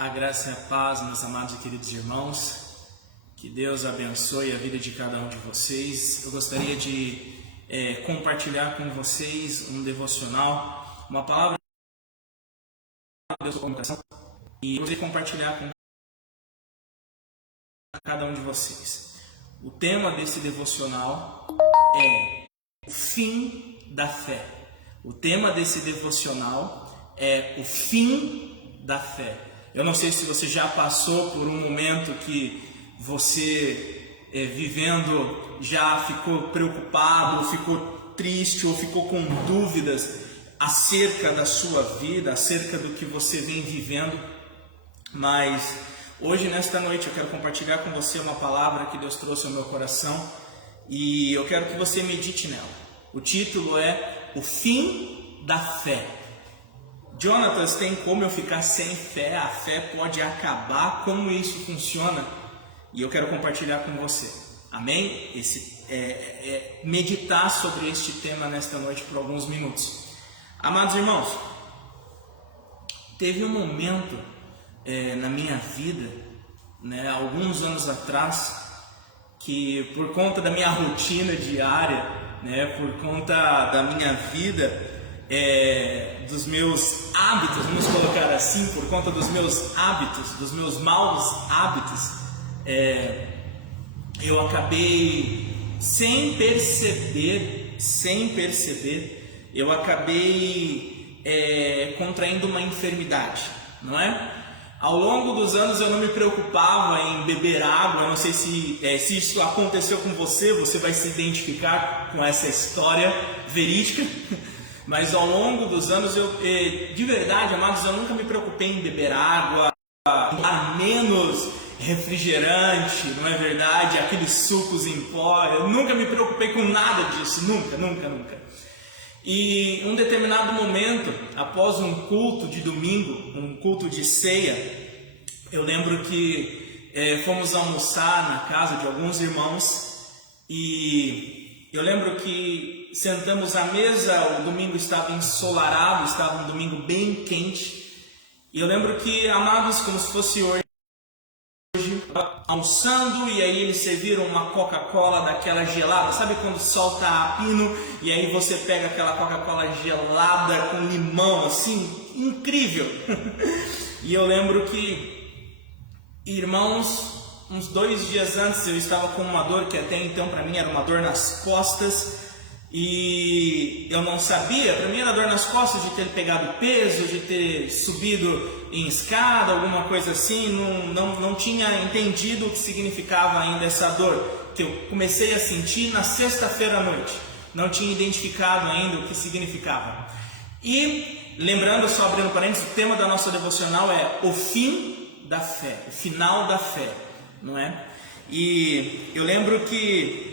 A graça e a paz, meus amados e queridos irmãos, que Deus abençoe a vida de cada um de vocês. Eu gostaria de compartilhar com vocês um devocional, uma palavra de Deus no coração, e eu gostaria de compartilhar com cada um de vocês. O tema desse devocional é o fim da fé. O tema desse devocional é o fim da fé. Eu não sei se você já passou por um momento que você, vivendo, já ficou preocupado, ou ficou triste, ou ficou com dúvidas acerca da sua vida, acerca do que você vem vivendo. Mas hoje, nesta noite, eu quero compartilhar com você uma palavra que Deus trouxe ao meu coração e eu quero que você medite nela. O título é O Fim da Fé. Jonatas, tem como eu ficar sem fé? A fé pode acabar? Como isso funciona? E eu quero compartilhar com você. Amém? Meditar sobre este tema nesta noite por alguns minutos. Amados irmãos, teve um momento na minha vida, alguns anos atrás, que por conta da minha rotina diária, por conta da minha vida, dos meus hábitos, vamos colocar assim, por conta dos meus hábitos, dos meus maus hábitos, eu acabei sem perceber, eu acabei contraindo uma enfermidade, não é? Ao longo dos anos eu não me preocupava em beber água. Eu não sei se isso aconteceu com você, você vai se identificar com essa história verídica. Mas ao longo dos anos, de verdade, amados, eu nunca me preocupei em beber água, tomar menos refrigerante, não é verdade? Aqueles sucos em pó, eu nunca me preocupei com nada disso, nunca. E um determinado momento, após um culto de domingo, um culto de ceia, eu lembro que fomos almoçar na casa de alguns irmãos e eu lembro que sentamos à mesa, o domingo estava ensolarado, estava um domingo bem quente, e eu lembro que, amados, como se fosse hoje, almoçando, e aí eles serviram uma Coca-Cola daquela gelada, sabe quando solta a pino, e aí você pega aquela Coca-Cola gelada com limão, assim, incrível. E eu lembro que, irmãos, uns 2 dias antes eu estava com uma dor que até então para mim era uma dor nas costas, e eu não sabia, para mim era dor nas costas de ter pegado peso, de ter subido em escada, alguma coisa assim, não tinha entendido o que significava ainda essa dor, que eu comecei a sentir na sexta-feira à noite, não tinha identificado ainda o que significava. E lembrando, só abrindo parênteses, o tema da nossa devocional é o fim da fé, o final da fé, não é? E eu lembro que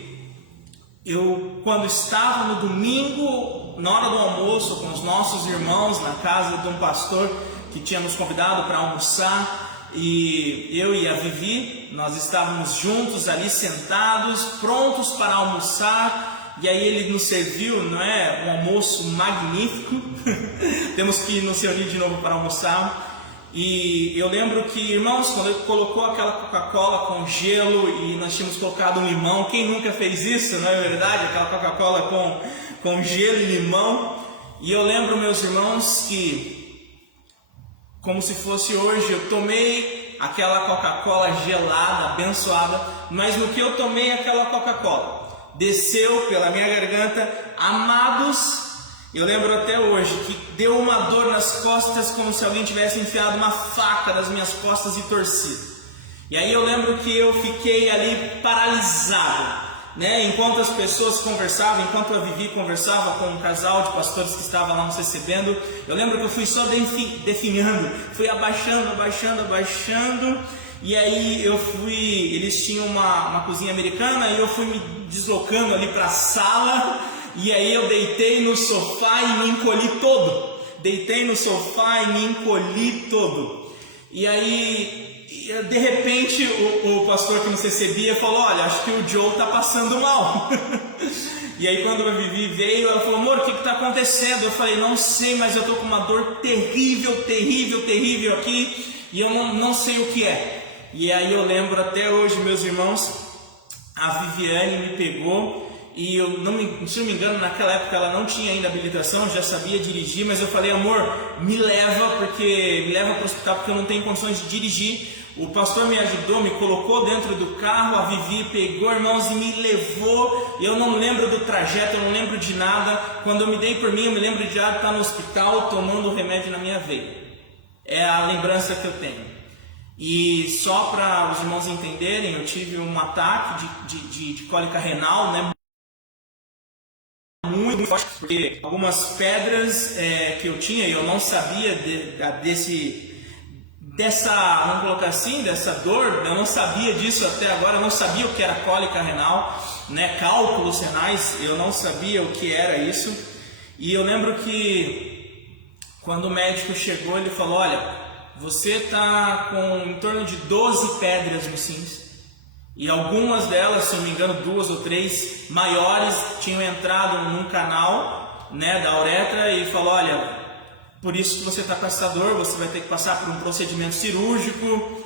quando estava no domingo, na hora do almoço, com os nossos irmãos, na casa de um pastor que tinha nos convidado para almoçar, e eu e a Vivi, nós estávamos juntos ali sentados, prontos para almoçar, e aí ele nos serviu, um almoço magnífico. Temos que nos reunir de novo para almoçar. E eu lembro que, irmãos, quando ele colocou aquela Coca-Cola com gelo e nós tínhamos colocado um limão, quem nunca fez isso, não é verdade? Aquela Coca-Cola com gelo e limão. E eu lembro, meus irmãos, que como se fosse hoje, eu tomei aquela Coca-Cola gelada, abençoada, mas no que eu tomei aquela Coca-Cola, desceu pela minha garganta, amados. Eu lembro até hoje que deu uma dor nas costas, como se alguém tivesse enfiado uma faca nas minhas costas e torcido. E aí eu lembro que eu fiquei ali paralisado, enquanto as pessoas conversavam, enquanto a Vivi conversava com um casal de pastores que estava lá nos recebendo. Eu lembro que eu fui só definhando, fui abaixando, e aí eles tinham uma cozinha americana, e eu fui me deslocando ali para a sala. E aí eu deitei no sofá e me encolhi todo. E aí, de repente, o pastor que nos recebia falou: olha, acho que o Joe está passando mal. E aí quando a Vivi veio, ela falou, amor, o que está acontecendo? Eu falei, não sei, mas eu estou com uma dor terrível, terrível, terrível aqui, e eu não sei o que é. E aí eu lembro até hoje, meus irmãos, a Viviane me pegou, e eu se não me engano, naquela época ela não tinha ainda habilitação, já sabia dirigir, mas eu falei, amor, me leva para o hospital, porque eu não tenho condições de dirigir. O pastor me ajudou, me colocou dentro do carro, a Vivi pegou, irmãos, e me levou. Eu não lembro do trajeto, eu não lembro de nada. Quando eu me dei por mim, eu me lembro de já estar no hospital tomando o remédio na minha veia. É a lembrança que eu tenho. E só para os irmãos entenderem, eu tive um ataque de cólica renal, né? Muito forte, porque algumas pedras que eu tinha, eu não sabia vamos colocar assim, dessa dor, eu não sabia disso até agora, eu não sabia o que era cólica renal, né, cálculos renais, eu não sabia o que era isso. E eu lembro que quando o médico chegou, ele falou, olha, você está com em torno de 12 pedras nos rins, e algumas delas, se não me engano, 2 ou 3 maiores, tinham entrado num canal, né, da uretra, e falou, olha, por isso que você está com essa dor, você vai ter que passar por um procedimento cirúrgico.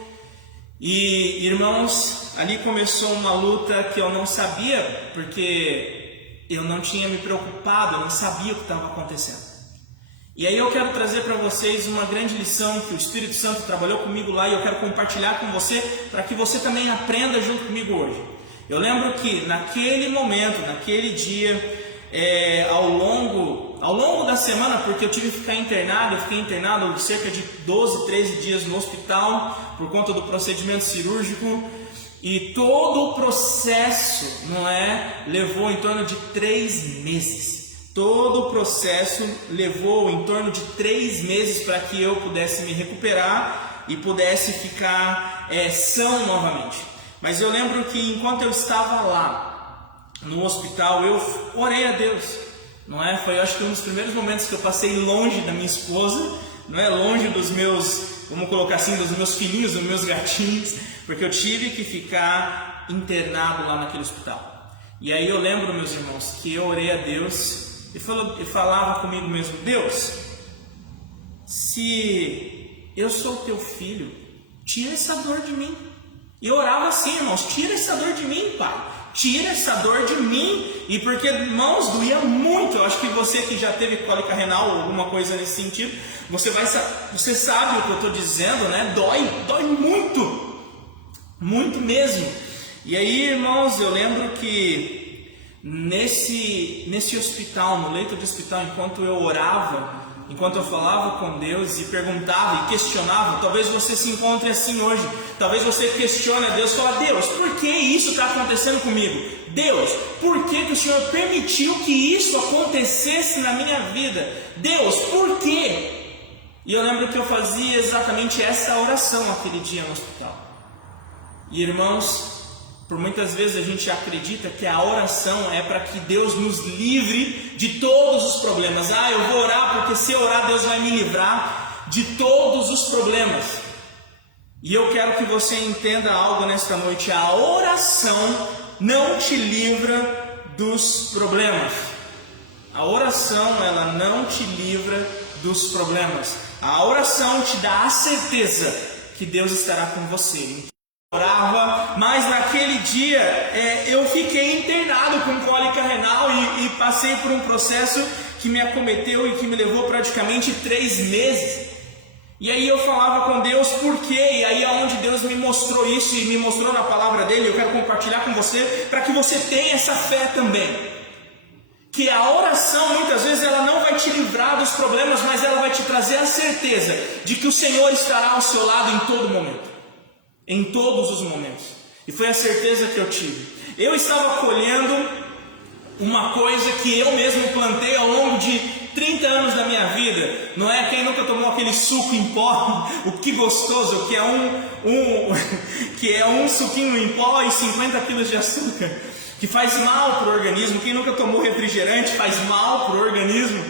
E irmãos, ali começou uma luta que eu não sabia, porque eu não tinha me preocupado, eu não sabia o que estava acontecendo. E aí eu quero trazer para vocês uma grande lição que o Espírito Santo trabalhou comigo lá, e eu quero compartilhar com você, para que você também aprenda junto comigo hoje. Eu lembro que naquele momento, naquele dia, ao longo da semana, porque eu tive que ficar internado, eu fiquei internado cerca de 12, 13 dias no hospital, por conta do procedimento cirúrgico, e todo o processo, levou em torno de 3 meses. Todo o processo levou em torno de 3 meses para que eu pudesse me recuperar e pudesse ficar são novamente. Mas eu lembro que enquanto eu estava lá no hospital, eu orei a Deus, Foi, eu acho que um dos primeiros momentos que eu passei longe da minha esposa, longe dos meus, vamos colocar assim, dos meus filhinhos, dos meus gatinhos, porque eu tive que ficar internado lá naquele hospital. E aí eu lembro, meus irmãos, que eu orei a Deus e falava comigo mesmo, Deus, se eu sou teu filho, tira essa dor de mim. E eu orava assim, irmãos, tira essa dor de mim, Pai, tira essa dor de mim. E porque, irmãos, doía muito. Eu acho que você que já teve cólica renal ou alguma coisa nesse sentido, você sabe o que eu estou dizendo, dói muito, muito mesmo. E aí, irmãos, eu lembro que nesse hospital, no leito de hospital, enquanto eu orava, enquanto eu falava com Deus e perguntava e questionava, talvez você se encontre assim hoje, talvez você questione a Deus, fala, Deus, por que isso está acontecendo comigo? Deus, por que o Senhor permitiu que isso acontecesse na minha vida? Deus, por quê? E eu lembro que eu fazia exatamente essa oração aquele dia no hospital. E irmãos, por muitas vezes a gente acredita que a oração é para que Deus nos livre de todos os problemas. Eu vou orar porque se eu orar Deus vai me livrar de todos os problemas. E eu quero que você entenda algo nesta noite. A oração não te livra dos problemas. A oração, ela não te livra dos problemas. A oração te dá a certeza que Deus estará com você. Orava, mas naquele dia eu fiquei internado com cólica renal e passei por um processo que me acometeu e que me levou praticamente 3 meses. E aí eu falava com Deus por quê? E aí é onde Deus me mostrou isso e me mostrou na palavra dele. Eu quero compartilhar com você para que você tenha essa fé também. Que a oração muitas vezes ela não vai te livrar dos problemas, mas ela vai te trazer a certeza de que o Senhor estará ao seu lado em todo momento. Em todos os momentos. E foi a certeza que eu tive. Eu estava colhendo uma coisa que eu mesmo plantei ao longo de 30 anos da minha vida. Quem nunca tomou aquele suco em pó, o que gostoso, que é um suquinho em pó e 50 quilos de açúcar, que faz mal para o organismo. Quem nunca tomou refrigerante faz mal para o organismo.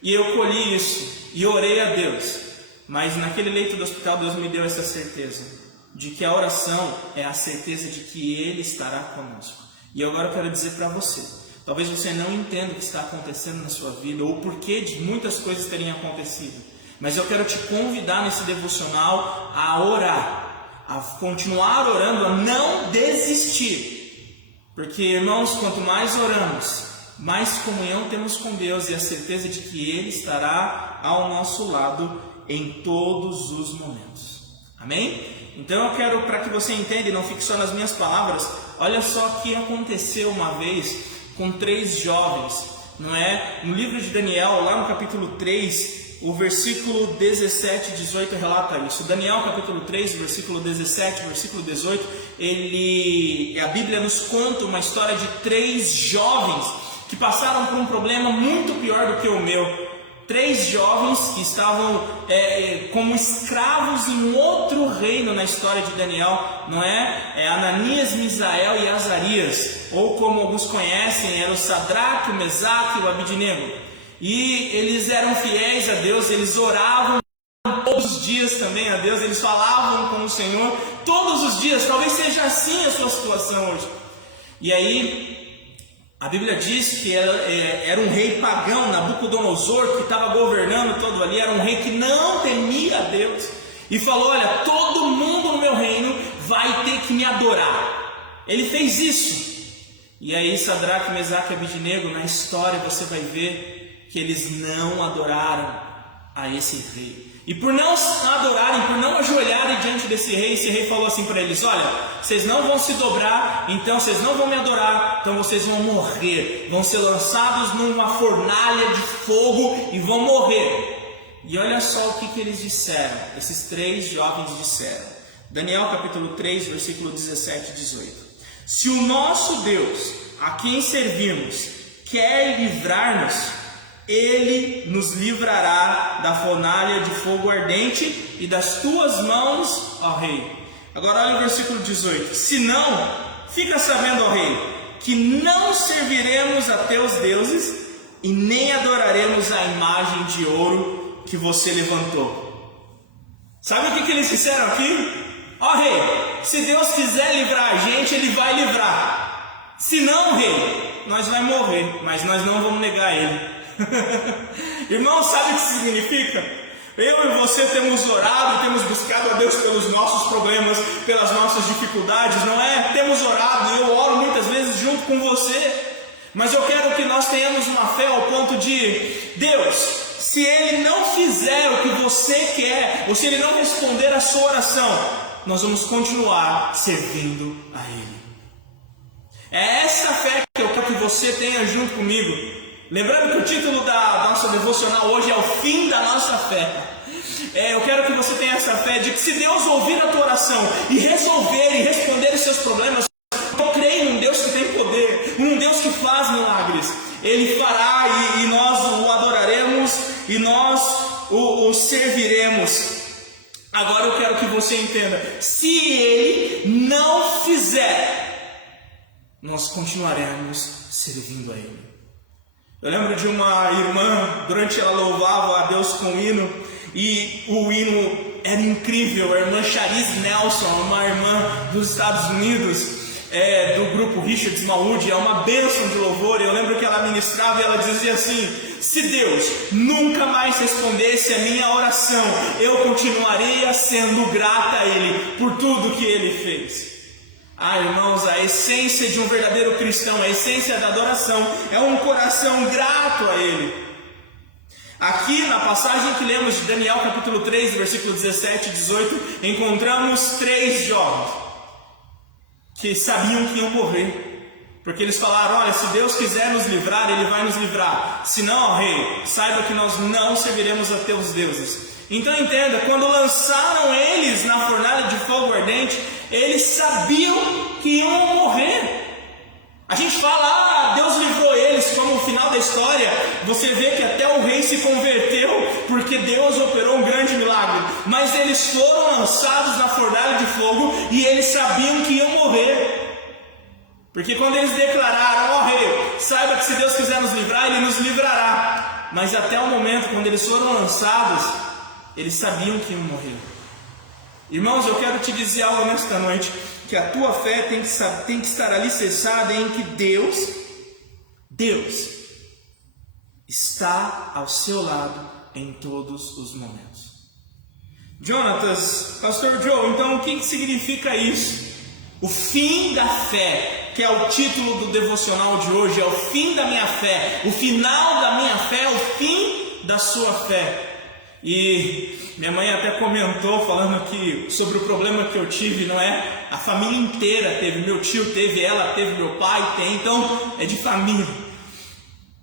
E eu colhi isso e orei a Deus. Mas naquele leito do hospital Deus me deu essa certeza de que a oração é a certeza de que Ele estará conosco. E agora eu quero dizer para você, Talvez você não entenda o que está acontecendo na sua vida ou o porquê de muitas coisas terem acontecido. Mas eu quero te convidar nesse devocional a orar, a continuar orando, a não desistir. Porque, irmãos, quanto mais oramos, mais comunhão temos com Deus e a certeza de que Ele estará ao nosso lado em todos os momentos. Amém? Então eu quero, para que você entenda e não fique só nas minhas palavras, olha só o que aconteceu uma vez com 3 jovens, não é? No livro de Daniel, lá no capítulo 3, o versículo 17 e 18 relata isso. Daniel capítulo 3, versículo 17, versículo 18, a Bíblia nos conta uma história de 3 jovens que passaram por um problema muito pior do que o meu. 3 jovens que estavam como escravos em outro reino na história de Daniel, não é? Ananias, Misael e Azarias, ou como alguns conhecem, eram o Sadraque, o Mesaque e o Abidnego. E eles eram fiéis a Deus, eles oravam todos os dias também a Deus, eles falavam com o Senhor todos os dias. Talvez seja assim a sua situação hoje. E aí a Bíblia diz que era um rei pagão, Nabucodonosor, que estava governando todo ali. Era um rei que não temia a Deus e falou: olha, todo mundo no meu reino vai ter que me adorar. Ele fez isso. E aí Sadraque, Mesaque e Abidnego, na história você vai ver que eles não adoraram a esse rei. E por não adorarem, por não ajoelharem diante desse rei, esse rei falou assim para eles: olha, vocês não vão se dobrar, então vocês não vão me adorar, então vocês vão morrer, vão ser lançados numa fornalha de fogo e vão morrer. E olha só o que eles disseram, esses 3 jovens disseram. Daniel capítulo 3, versículo 17 e 18. Se o nosso Deus, a quem servimos, quer livrar-nos, Ele nos livrará da fornalha de fogo ardente e das tuas mãos, ó rei. Agora olha o versículo 18. Se não, fica sabendo, ó rei, que não serviremos a teus deuses e nem adoraremos a imagem de ouro que você levantou. Sabe o que eles disseram aqui? Ó rei, se Deus quiser livrar a gente, Ele vai livrar. Se não, rei, nós vamos morrer, mas nós não vamos negar Ele. Irmão, sabe o que significa? Eu e você temos orado, temos buscado a Deus pelos nossos problemas, pelas nossas dificuldades, não é? Temos orado, eu oro muitas vezes junto com você, mas eu quero que nós tenhamos uma fé ao ponto de: Deus, se Ele não fizer o que você quer, ou se Ele não responder a sua oração, nós vamos continuar servindo a Ele. É essa fé que eu quero que você tenha junto comigo. Lembrando que o título da nossa devocional hoje é o fim da nossa fé. Eu quero que você tenha essa fé de que se Deus ouvir a tua oração e resolver e responder os seus problemas, eu creio num Deus que tem poder, num Deus que faz milagres. Ele fará e nós o adoraremos e nós o serviremos. Agora eu quero que você entenda, se Ele não fizer, nós continuaremos servindo a Ele. Eu lembro de uma irmã, durante ela louvava a Deus com o hino, e o hino era incrível. A irmã Charis Nelson, uma irmã dos Estados Unidos, do grupo Richard Smallwood, é uma bênção de louvor. Eu lembro que ela ministrava e ela dizia assim: se Deus nunca mais respondesse a minha oração, eu continuaria sendo grata a Ele por tudo que Ele fez. Irmãos, a essência de um verdadeiro cristão, a essência da adoração é um coração grato a Ele. Aqui na passagem que lemos de Daniel capítulo 3, versículo 17 e 18, encontramos 3 jovens que sabiam que iam morrer, porque eles falaram: olha, se Deus quiser nos livrar, Ele vai nos livrar. Se não, ó rei, saiba que nós não serviremos a teus deuses. Então entenda, quando lançaram eles na fornalha de fogo ardente, eles sabiam que iam morrer. A gente fala: Deus livrou eles, como no final da história, você vê que até o rei se converteu, porque Deus operou um grande milagre. Mas eles foram lançados na fornalha de fogo e eles sabiam que iam morrer. Porque quando eles declararam: ó rei, saiba que se Deus quiser nos livrar, Ele nos livrará. Mas até o momento, quando eles foram lançados, eles sabiam que iam morrer. Irmãos, eu quero te dizer algo nesta noite, que a tua fé tem que estar alicerçada em que Deus Deus está ao seu lado em todos os momentos. Jonatas, Pastor Joe, então o que significa isso? O fim da fé, que é o título do devocional de hoje, é o fim da minha fé. O final da minha fé é o fim da sua fé. E minha mãe até comentou, falando que sobre o problema que eu tive, não é? A família inteira teve, meu tio teve, ela teve, meu pai tem, então é de família.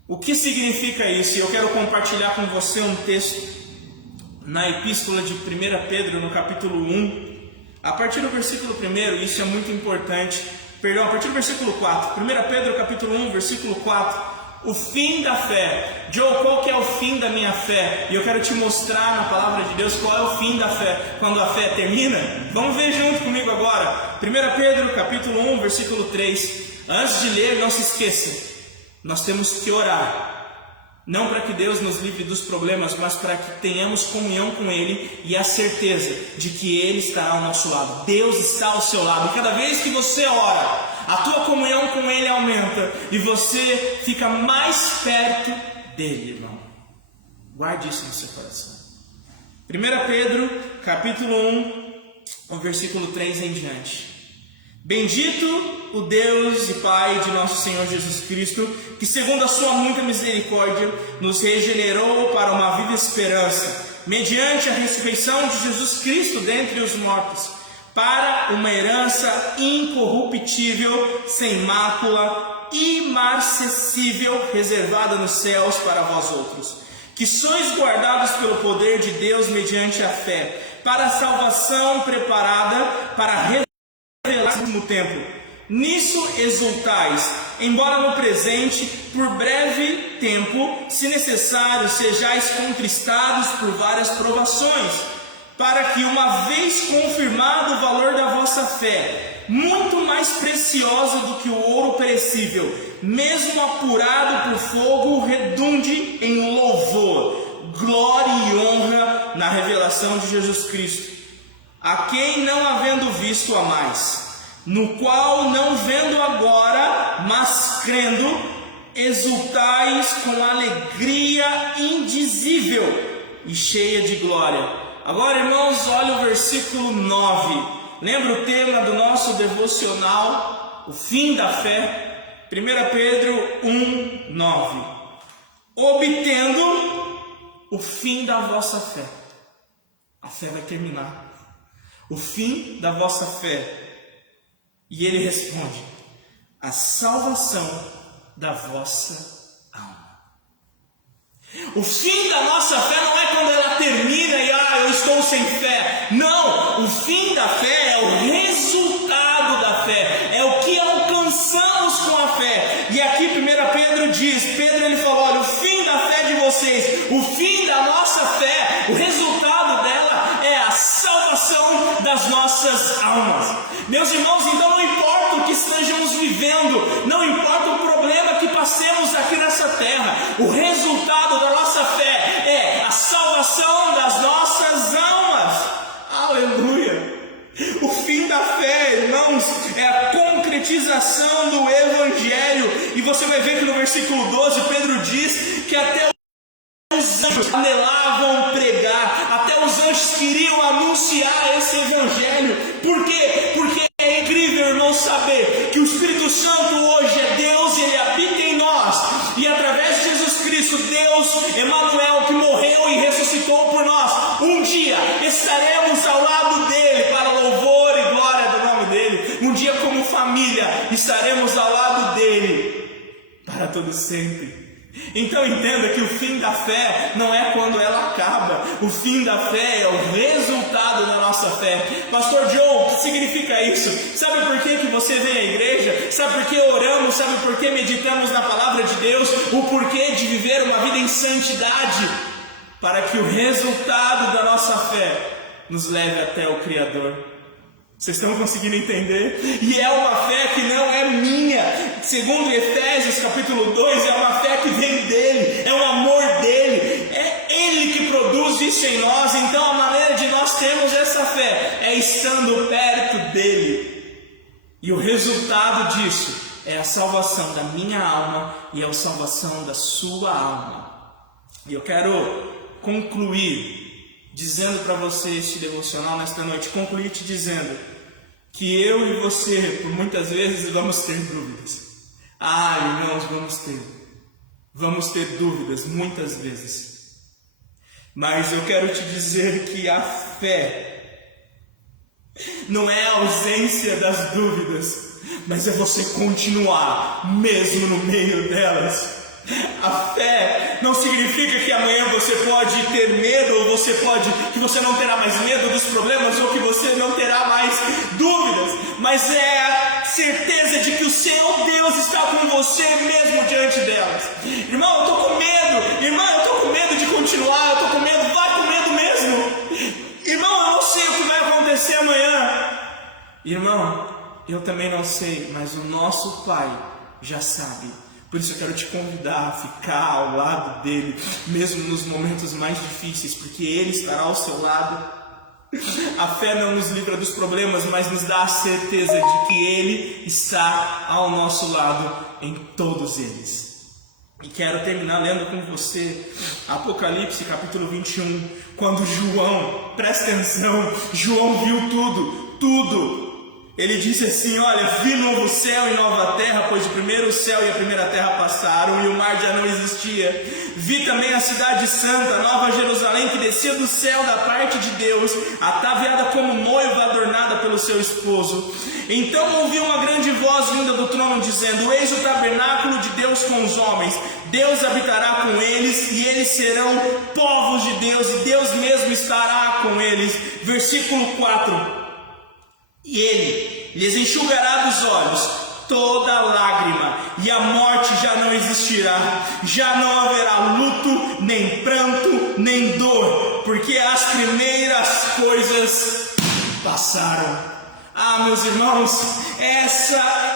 O que significa isso? E eu quero compartilhar com você um texto na epístola de 1 Pedro, no capítulo 1, a partir do versículo 1, isso é muito importante, a partir do versículo 4, 1 Pedro capítulo 1, versículo 4, o fim da fé. Joe, qual que é o fim da minha fé? E eu quero te mostrar na palavra de Deus qual é o fim da fé, quando a fé termina. Vamos ver junto comigo agora, 1 Pedro capítulo 1, versículo 3, antes de ler, não se esqueça, nós temos que orar, não para que Deus nos livre dos problemas, mas para que tenhamos comunhão com Ele e a certeza de que Ele estará ao nosso lado. Deus está ao seu lado. E cada vez que você ora, a tua comunhão com Ele aumenta e você fica mais perto dEle, irmão. Guarde isso no seu coração. 1 Pedro, capítulo 1, o versículo 3 em diante. Bendito o Deus e Pai de nosso Senhor Jesus Cristo, que segundo a sua muita misericórdia, nos regenerou para uma viva esperança, mediante a ressurreição de Jesus Cristo dentre os mortos, para uma herança incorruptível, sem mácula, imarcessível, reservada nos céus para vós outros, que sois guardados pelo poder de Deus mediante a fé, para a salvação preparada para revelar no último tempo. Nisso exultais, embora no presente, por breve tempo, se necessário, sejais contristados por várias provações, para que, uma vez confirmado o valor da vossa fé, muito mais preciosa do que o ouro perecível, mesmo apurado por fogo, redunde em louvor, glória e honra na revelação de Jesus Cristo, a quem, não havendo visto a mais, no qual, não vendo agora, mas crendo, exultais com alegria indizível e cheia de glória. Agora, irmãos, olha o versículo 9. Lembra o tema do nosso devocional? O fim da fé. 1 Pedro 1, 9. Obtendo o fim da vossa fé. A fé vai terminar. O fim da vossa fé. E ele responde: a salvação da vossa alma. O fim da nossa fé não é quando ela termina e eu estou sem fé. Não, o fim da fé é o resultado da fé, é o que alcançamos com a fé. E aqui 1 Pedro diz, ele falou, olha, o fim da fé de vocês, o fim da nossa fé, o resultado dela é a salvação das nossas almas. Meus irmãos, então não importa o que estejamos vivendo, não importa o problema que passemos aqui nessa terra, o resultado da nossa fé é a salvação das nossas almas. Aleluia! O fim da fé, irmãos, é a concretização do Evangelho. E você vai ver que no versículo 12, Pedro diz que até os anjos anelavam pregar, até os anjos queriam anunciar esse Evangelho. Por quê? Porque é incrível, irmão, saber que o Espírito Santo hoje é Deus e Ele habita em nós. E através de Jesus Cristo, Deus, Emanuel, que morreu e ressuscitou por nós, um dia estaremos ao lado dEle para louvor e glória do nome dEle. Um dia, como família, estaremos ao lado dEle para todo sempre. Então entenda que o fim da fé não é quando ela acaba. O fim da fé é o resultado da nossa fé. Pastor Joe, o que significa isso? Sabe por que você vem à igreja? Sabe por que oramos? Sabe por que meditamos na palavra de Deus? O porquê de viver uma vida em santidade? Para que o resultado da nossa fé nos leve até o Criador. Vocês estão conseguindo entender? E é uma fé que não é minha. Segundo Efésios capítulo 2, é uma fé que vem dele, é o amor dele, é ele que produz isso em nós. Então a maneira de nós termos essa fé é estando perto dele. E o resultado disso é a salvação da minha alma e é a salvação da sua alma. E eu quero concluir dizendo para você este devocional nesta noite, concluir te dizendo que eu e você, por muitas vezes, vamos ter dúvidas. Irmãos, vamos ter dúvidas muitas vezes. Mas eu quero te dizer que a fé não é a ausência das dúvidas, mas é você continuar mesmo no meio delas. A fé não significa que amanhã você pode ter medo, ou que você não terá mais medo dos problemas, ou que você não terá mais dúvidas, mas é a certeza de que o seu Deus está com você mesmo diante delas. Irmão, eu estou com medo, irmã, eu estou com medo de continuar, eu estou com medo, vai com medo mesmo. Irmão, eu não sei o que vai acontecer amanhã. Irmão, eu também não sei, mas o nosso Pai já sabe. Por isso eu quero te convidar a ficar ao lado dele, mesmo nos momentos mais difíceis, porque ele estará ao seu lado. A fé não nos livra dos problemas, mas nos dá a certeza de que ele está ao nosso lado em todos eles. E quero terminar lendo com você Apocalipse capítulo 21, quando João, presta atenção, João viu tudo. Ele disse assim: olha, vi novo céu e nova terra, pois o primeiro céu e a primeira terra passaram e o mar já não existia. Vi também a cidade santa, Nova Jerusalém, que descia do céu da parte de Deus, ataviada como noiva adornada pelo seu esposo. Então ouvi uma grande voz vinda do trono dizendo: eis o tabernáculo de Deus com os homens, Deus habitará com eles e eles serão povos de Deus e Deus mesmo estará com eles. Versículo 4: e ele lhes enxugará dos olhos toda lágrima, e a morte já não existirá, já não haverá luto, nem pranto, nem dor, porque as primeiras coisas passaram. Meus irmãos,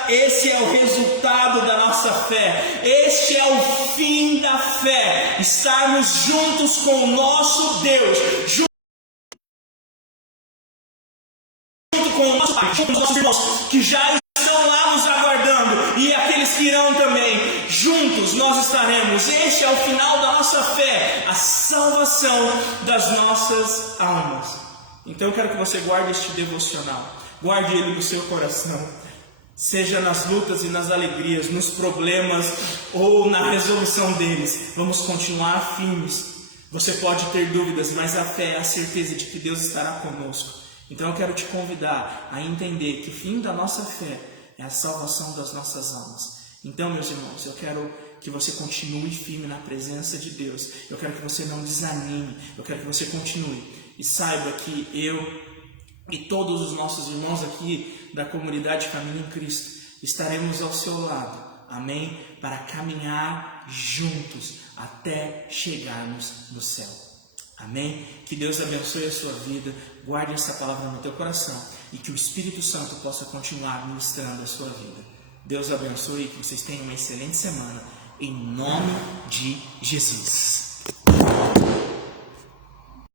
esse é o resultado da nossa fé, este é o fim da fé, estarmos juntos com o nosso Deus, com o nosso Pai, com os nossos irmãos que já estão lá nos aguardando e aqueles que irão também, juntos nós estaremos. Este é o final da nossa fé, a salvação das nossas almas. Então eu quero que você guarde este devocional, guarde ele no seu coração, seja nas lutas e nas alegrias, nos problemas ou na resolução deles, vamos continuar firmes. Você pode ter dúvidas, mas a fé é a certeza de que Deus estará conosco. Então eu quero te convidar a entender que o fim da nossa fé é a salvação das nossas almas. Então, meus irmãos, eu quero que você continue firme na presença de Deus. Eu quero que você não desanime. Eu quero que você continue. E saiba que eu e todos os nossos irmãos aqui da comunidade Caminho em Cristo estaremos ao seu lado. Amém? Para caminhar juntos até chegarmos no céu. Amém? Que Deus abençoe a sua vida, guarde essa palavra no teu coração e que o Espírito Santo possa continuar ministrando a sua vida. Deus abençoe e que vocês tenham uma excelente semana, em nome de Jesus.